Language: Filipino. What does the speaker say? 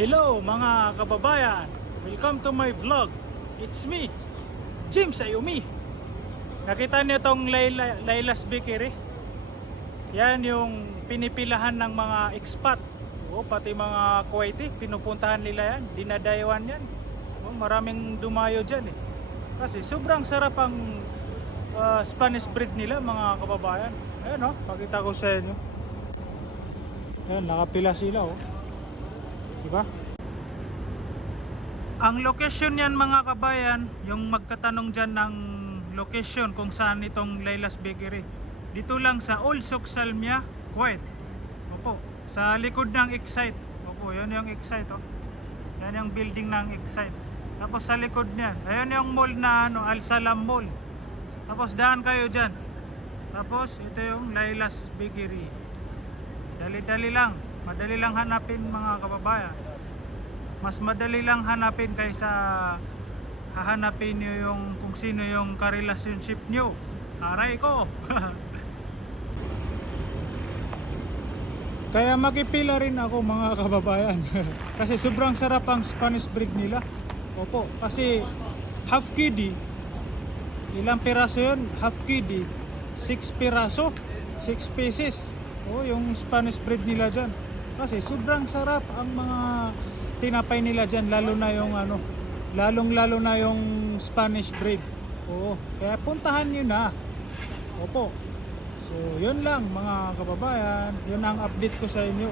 Hello mga kababayan! Welcome to my vlog. It's me, Jim Sayumi. Nakita niyo tong Layla's Bakery? Yan yung pinipilahan ng mga expat. Pati mga Kuwaiti, pinupuntahan nila yan. Dinadayawan yan. Maraming dumayo dyan eh. Kasi sobrang sarap ang Spanish bread nila mga kababayan. Ayan pakita ko sa inyo. Ayan, nakapila sila diba? Ang location yan mga kabayan, yung magtatanong dyan ng location kung saan itong Layla's Bakery. Dito lang sa Old Soxalmia, Kuwait. Opo, sa likod ng Excite. Opo, yun yung Excite Yan yung building ng Excite. Tapos sa likod niyan, ayun yung mall na Al Salam Mall. Tapos daan kayo dyan. Tapos ito yung Layla's Bakery. Dali-dali lang. Madali lang hanapin mga kababayan. Mas madali lang hanapin kaysa hahanapin nyo yung kung sino yung ka-relationship nyo. Aray ko! Kaya makipila rin ako mga kababayan. Kasi sobrang sarap ang Spanish bread nila. Opo, kasi half KD. Ilang piraso yun? Half KD. 6 piraso. 6 pieces. Yung Spanish bread nila dyan. Kasi sobrang sarap ang mga tinapay nila dyan, lalo na yung lalong-lalo na yung Spanish bread. Kaya puntahan nyo na. Opo. So, yun lang mga kababayan. Yun ang update ko sa inyo.